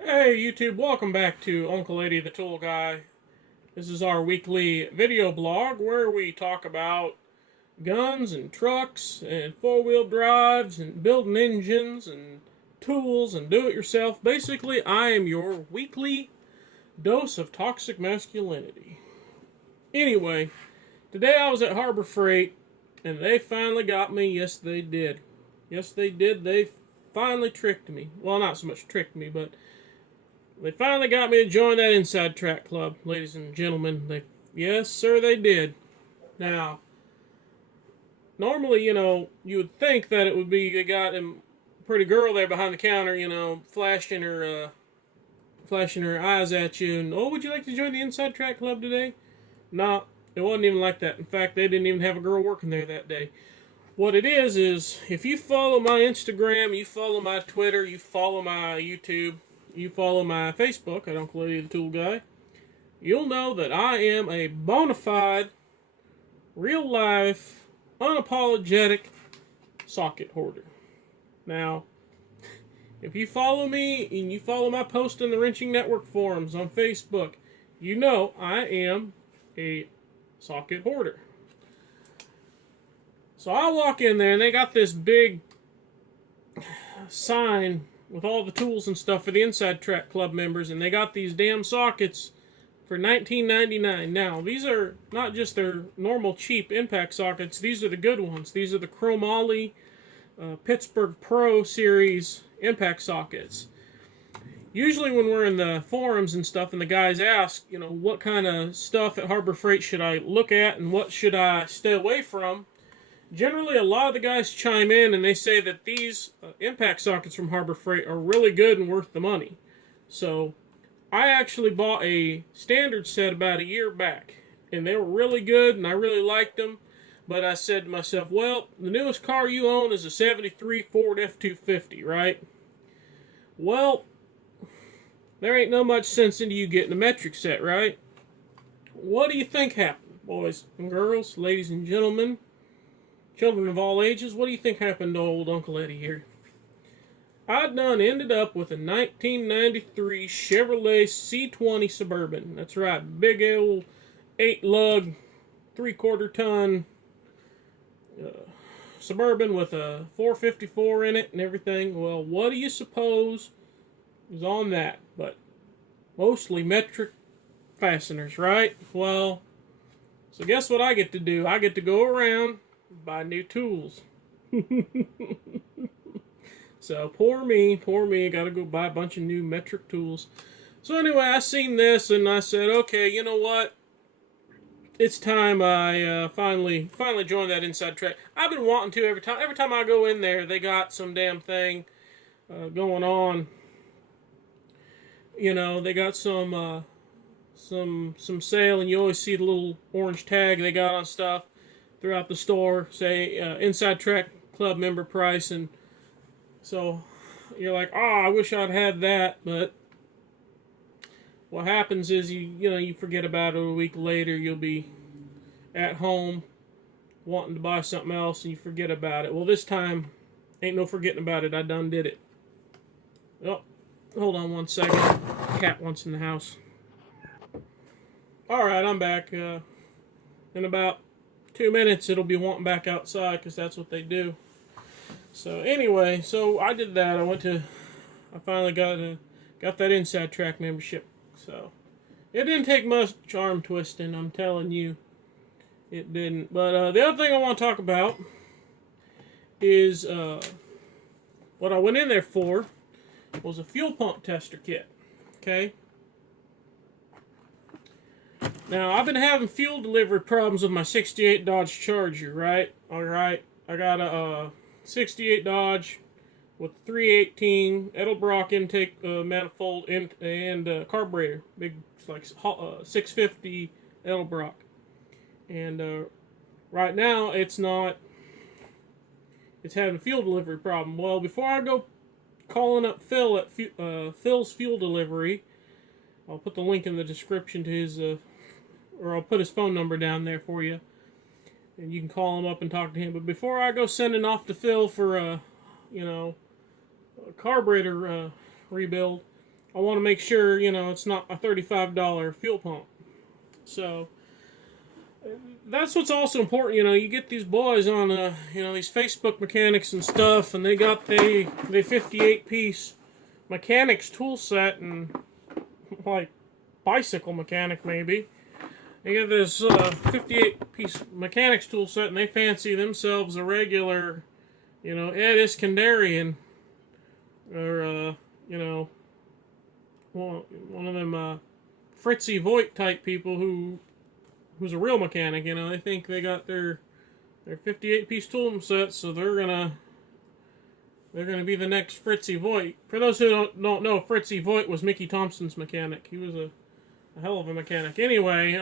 Hey YouTube, welcome back to Uncle Eddie the Tool Guy. This is our weekly video blog where we talk about guns and trucks and four-wheel drives and building engines and tools and do-it-yourself. Basically, I am your weekly dose of toxic masculinity. Anyway, today I was at Harbor Freight and they finally got me. Yes, they did. Yes, they did. They finally tricked me. Well, not so much tricked me, but they finally got me to join that Inside Track Club, ladies and gentlemen. Yes, sir, they did. Now, normally, you would think that it would be they got a pretty girl there behind the counter, flashing her eyes at you, and would you like to join the Inside Track Club today? No, it wasn't even like that. In fact, they didn't even have a girl working there that day. What it is if you follow my Instagram, you follow my Twitter, you follow my YouTube, you follow my Facebook at Uncle Eddie the Tool Guy, you'll know that I am a bona fide, real life, unapologetic socket hoarder. Now, if you follow me and you follow my post in the Wrenching Network forums on Facebook, you know I am a socket hoarder. So I walk in there and they got this big sign with all the tools and stuff for the Inside Track Club members, and they got these damn sockets for $19.99. Now, these are not just their normal cheap impact sockets, these are the good ones. These are the Chromoly Pittsburgh Pro Series impact sockets. Usually when we're in the forums and stuff and the guys ask, what kind of stuff at Harbor Freight should I look at and what should I stay away from, generally, a lot of the guys chime in and they say that these impact sockets from Harbor Freight are really good and worth the money. So, I actually bought a standard set about a year back, and they were really good and I really liked them. But I said to myself, well, the newest car you own is a '73 Ford F-250, right? Well, there ain't no much sense into you getting a metric set, right? What do you think happened, boys and girls, ladies and gentlemen? Children of all ages, what do you think happened to old Uncle Eddie here? I done ended up with a 1993 Chevrolet C20 Suburban. That's right, big old 8-lug, 3/4 ton Suburban with a 454 in it and everything. Well, what do you suppose is on that? But mostly metric fasteners, right? Well, so guess what I get to do? I get to go around buy new tools. So poor me, gotta go buy a bunch of new metric tools. So anyway, I seen this and I said, okay, you know what? It's time I finally joined that Inside Track. I've been wanting to every time I go in there, they got some damn thing going on. They got some sale, and you always see the little orange tag they got on stuff throughout the store, say Inside Track Club member price, and so you're like, I wish I'd had that, but what happens is you forget about it a week later. You'll be at home wanting to buy something else, and you forget about it. Well, this time ain't no forgetting about it. I done did it. Oh, hold on one second. Cat wants in the house. All right, I'm back. In about 2 minutes, it'll be wanting back outside because that's what they do. So anyway, so I did that. I finally got that Inside Track membership. So it didn't take much arm twisting, I'm telling you, it didn't. But the other thing I want to talk about is what I went in there for was a fuel pump tester kit. Okay. Now, I've been having fuel delivery problems with my 68 Dodge Charger, right? Alright, I got a 68 Dodge with 318 Edelbrock intake manifold and carburetor. Big, it's like 650 Edelbrock. And right now, it's having a fuel delivery problem. Well, before I go calling up Phil at Phil's Fuel Delivery, I'll put the link in the description to his or I'll put his phone number down there for you, and you can call him up and talk to him. But before I go sending off to Phil for a carburetor rebuild, I want to make sure, you know, it's not a $35 fuel pump. So that's what's also important. You know, you get these boys on, you know, these Facebook mechanics and stuff, and they got the 58-piece mechanics tool set, and like bicycle mechanic maybe. They get this 58-piece mechanics tool set, and they fancy themselves a regular, you know, Ed Iskandarian, or you know, one of them Fritzy Voigt type people who's a real mechanic. You know, they think they got their 58-piece tool set, so they're gonna be the next Fritzy Voigt. For those who don't know, Fritzy Voigt was Mickey Thompson's mechanic. He was a hell of a mechanic. Anyway,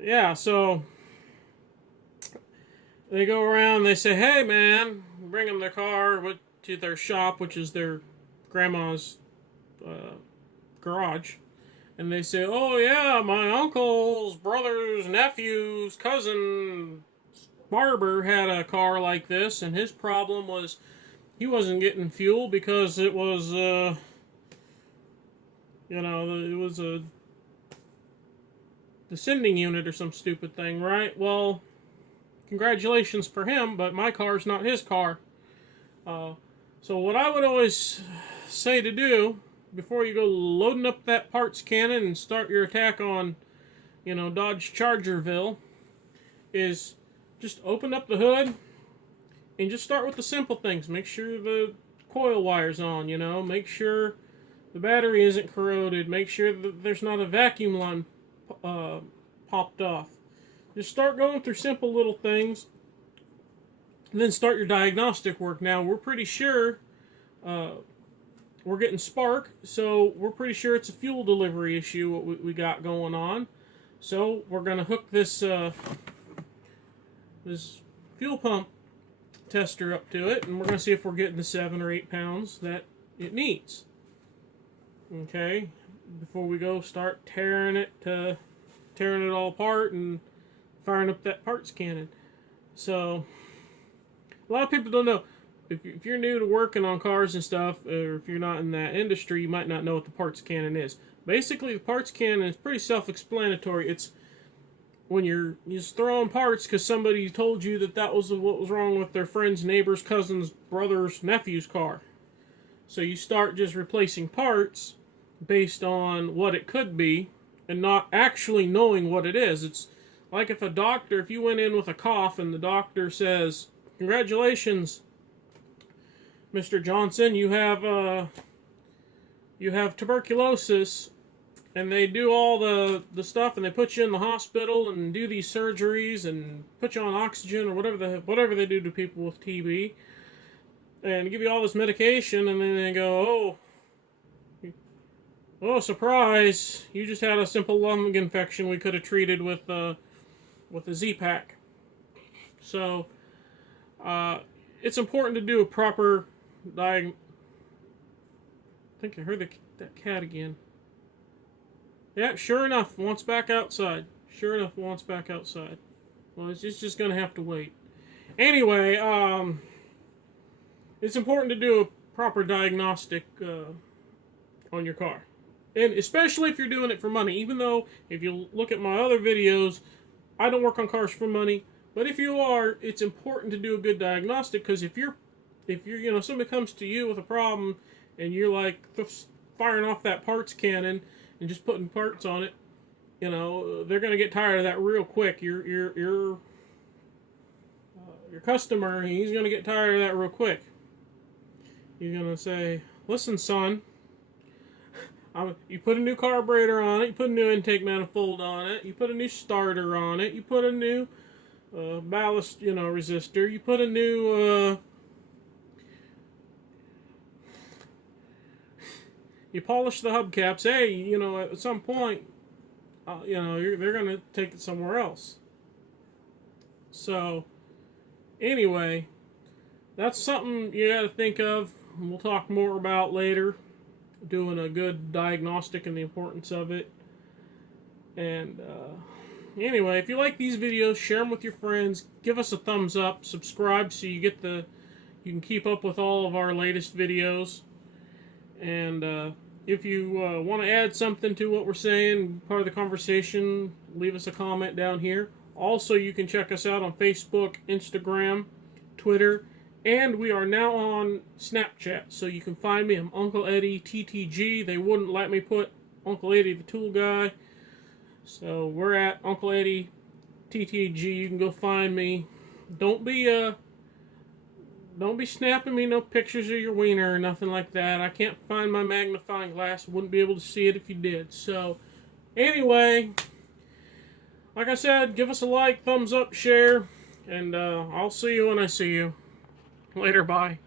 yeah, so they go around, they say, hey man, bring them their car to their shop, which is their grandma's garage. And they say, oh yeah, my uncle's brother's nephew's cousin barber had a car like this, and his problem was he wasn't getting fuel because it was, you know, it was a descending unit or some stupid thing, right? Well, congratulations for him, but my car's not his car. So what I would always say to do before you go loading up that parts cannon and start your attack on, you know, Dodge Chargerville, is just open up the hood and just start with the simple things. Make sure the coil wire's on, you know, make sure the battery isn't corroded, make sure that there's not a vacuum line popped off. Just start going through simple little things, and then start your diagnostic work. Now, we're pretty sure we're getting spark, so we're pretty sure it's a fuel delivery issue what we got going on. So we're going to hook this this fuel pump tester up to it, and we're going to see if we're getting the 7 or 8 pounds that it needs. Okay, before we go start tearing it all apart and firing up that parts cannon. So a lot of people don't know. If you're new to working on cars and stuff, or if you're not in that industry, you might not know what the parts cannon is. Basically, the parts cannon is pretty self-explanatory. It's when you're just throwing parts because somebody told you that was what was wrong with their friend's, neighbor's, cousin's, brother's, nephew's car. So you start just replacing parts based on what it could be and not actually knowing what it is. It's like if you went in with a cough and the doctor says, congratulations, Mr. Johnson, you have tuberculosis, and they do all the stuff, and they put you in the hospital and do these surgeries and put you on oxygen or whatever they do to people with TB, and give you all this medication, and then they go, oh, surprise, you just had a simple lung infection we could have treated with a Z-Pack. So it's important to do a proper I think I heard that cat again. Yeah, sure enough, wants back outside. Well, it's just going to have to wait. Anyway, it's important to do a proper diagnostic on your car. And especially if you're doing it for money. Even though, if you look at my other videos, I don't work on cars for money. But if you are, it's important to do a good diagnostic, because if you're, you know, somebody comes to you with a problem and you're like firing off that parts cannon and just putting parts on it, you know, they're going to get tired of that real quick. Your customer, he's going to get tired of that real quick. He's going to say, listen, son, you put a new carburetor on it, you put a new intake manifold on it, you put a new starter on it, you put a new ballast, you know, resistor, you put a new you polish the hubcaps. Hey, you know, at some point, you know, they're going to take it somewhere else. So, anyway, that's something you got to think of. We'll talk more about later, doing a good diagnostic and the importance of it. And anyway, if you like these videos, share them with your friends. Give us a thumbs up. Subscribe so you get the You can keep up with all of our latest videos. And if you want to add something to what we're saying, part of the conversation, leave us a comment down here. Also, you can check us out on Facebook, Instagram, Twitter, and we are now on Snapchat. So you can find me. I'm Uncle Eddie TTG. They wouldn't let me put Uncle Eddie the Tool Guy. So we're at Uncle Eddie TTG. You can go find me. Don't be snapping me no pictures of your wiener or nothing like that. I can't find my magnifying glass. Wouldn't be able to see it if you did. So, anyway, like I said, give us a like, thumbs up, share, and I'll see you when I see you. Later, bye.